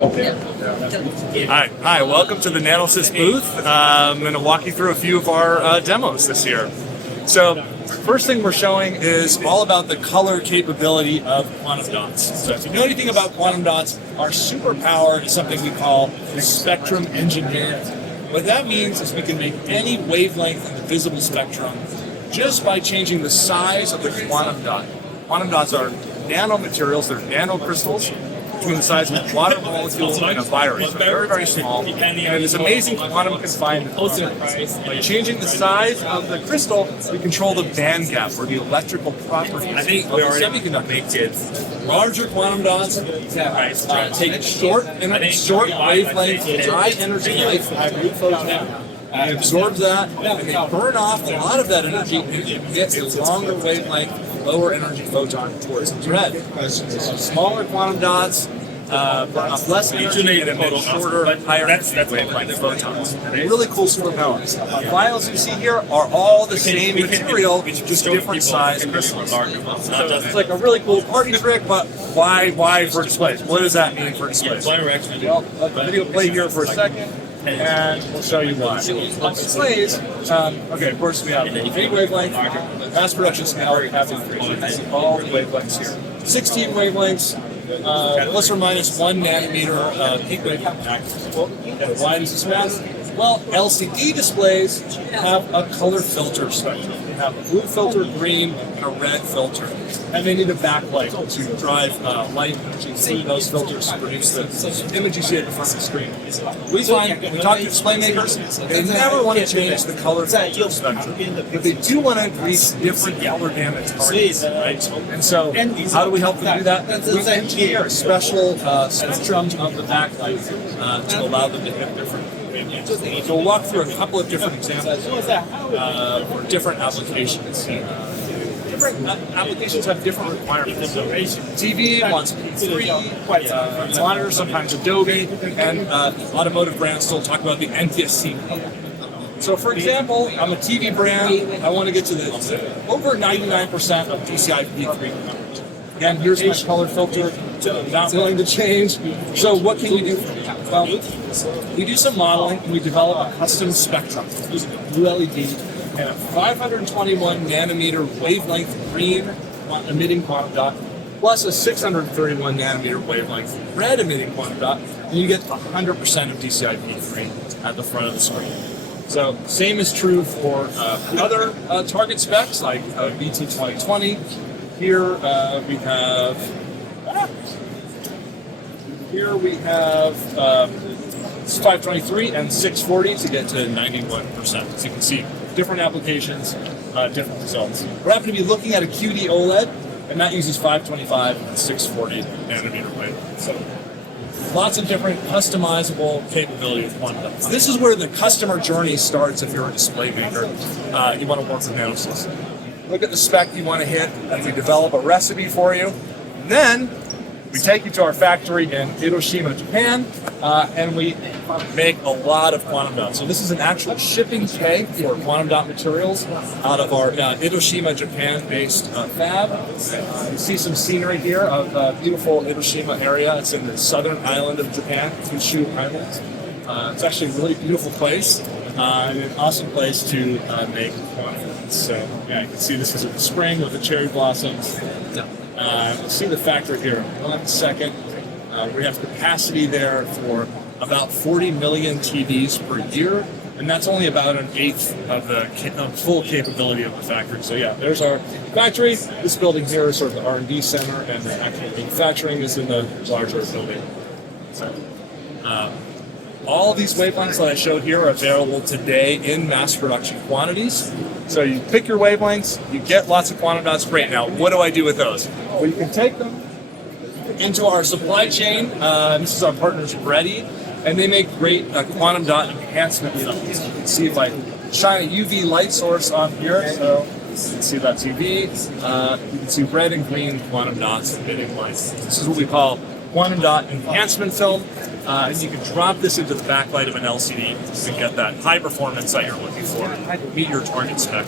Hi, welcome to the Nanosys booth. I'm going to walk you through a few of our demos this year. So, first thing we're showing is all about the color capability of quantum dots. So if you know anything about quantum dots, our superpower is something we call spectrum engineering. What that means is we can make any wavelength in the visible spectrum just by changing the size of the quantum dot. Quantum dots are nanomaterials, they're nanocrystals, between the size of a water molecule and a virus. So very, very small. And it is amazing quantum confinement. By changing the size of the crystal, we control the band gap, or the electrical properties of the semiconductor. Larger quantum dots take short wavelength, high energy light photons. They absorb that, and they burn off a lot of that energy and get a longer wavelength, lower energy photon towards the red. Smaller quantum dots burn off less energy and emit shorter, higher wavelength photons. Really cool superpower. The vials you see here are all the same material, just different size crystals. So it's like a really cool party trick, but why for displays? What does that mean for displays? Well, let the video play here for a second, and we'll show you why. On displays, okay, of course we have a big wavelength, mass production scale, we have all the wavelengths here. 16 wavelengths, plus or minus 1 nanometer peak wavelength. Why does this matter? Well, LCD displays have a color filter spectrum. They have a blue filter, green, and a red filter. And they need a backlight to drive light through those filters to produce the image you see at the front of the screen. We find, when we talk to display makers, they never want to change the color filter spectrum. But they do want to reach different color gamut targets, right? And so, how do we help them do that? We engineer a special spectrum of the backlight to allow them to hit different. So we'll walk through a couple of different examples for different applications. Different applications have different requirements. So TV wants P3, monitor, sometimes Adobe, and automotive brands still talk about the NTSC color. So for example, I'm a TV brand, I want to get to the over 99% of DCI P3 coverage. Again, here's my color filter, not willing to change. So what can you do for me? Well, we do some modeling and we develop a custom spectrum using a blue LED and a 521 nanometer wavelength green emitting quantum dot plus a 631 nanometer wavelength red emitting quantum dot, and you get 100% of DCI P3 at the front of the screen. So same is true for other target specs like BT 2020. Here we have 523 and 640 to get to 91%. So you can see different applications, different results. We're happen to be looking at a QD OLED, and that uses 525 and 640 nanometer wavelength. So lots of different customizable capability with quantum dots. This is where the customer journey starts if you're a display maker. You want to work with Nanosys. Look at the spec you want to hit, and we develop a recipe for you. And then we take you to our factory in Hiroshima, Japan, and we make a lot of quantum dots. So this is an actual shipping keg for quantum dot materials out of our Hiroshima, Japan-based fab. You see some scenery here of the beautiful Hiroshima area. It's in the southern island of Japan, Kyushu Islands. It's actually a really beautiful place and an awesome place to make quantum dots. So yeah, you can see this is in the spring with the cherry blossoms. See the factory here. 1 second. We have capacity there for about 40 million TVs per year, and that's only about an eighth of the full capability of the factory. So yeah, there's our factory. This building here is sort of the R&D center, and the actual manufacturing is in the larger building. So all of these wavelengths that I showed here are available today in mass production quantities. So you pick your wavelengths, you get lots of quantum dots. Great. Now, what do I do with those? Well, you can take them into our supply chain. This is our partners, Ready, and they make great quantum dot enhancement films. You can see if I shine a UV light source on here, so you can see that TV. You can see red and green quantum dots emitting light. This is what we call quantum dot enhancement film. And you can drop this into the backlight of an LCD to get that high performance that you're looking for and meet your target spec.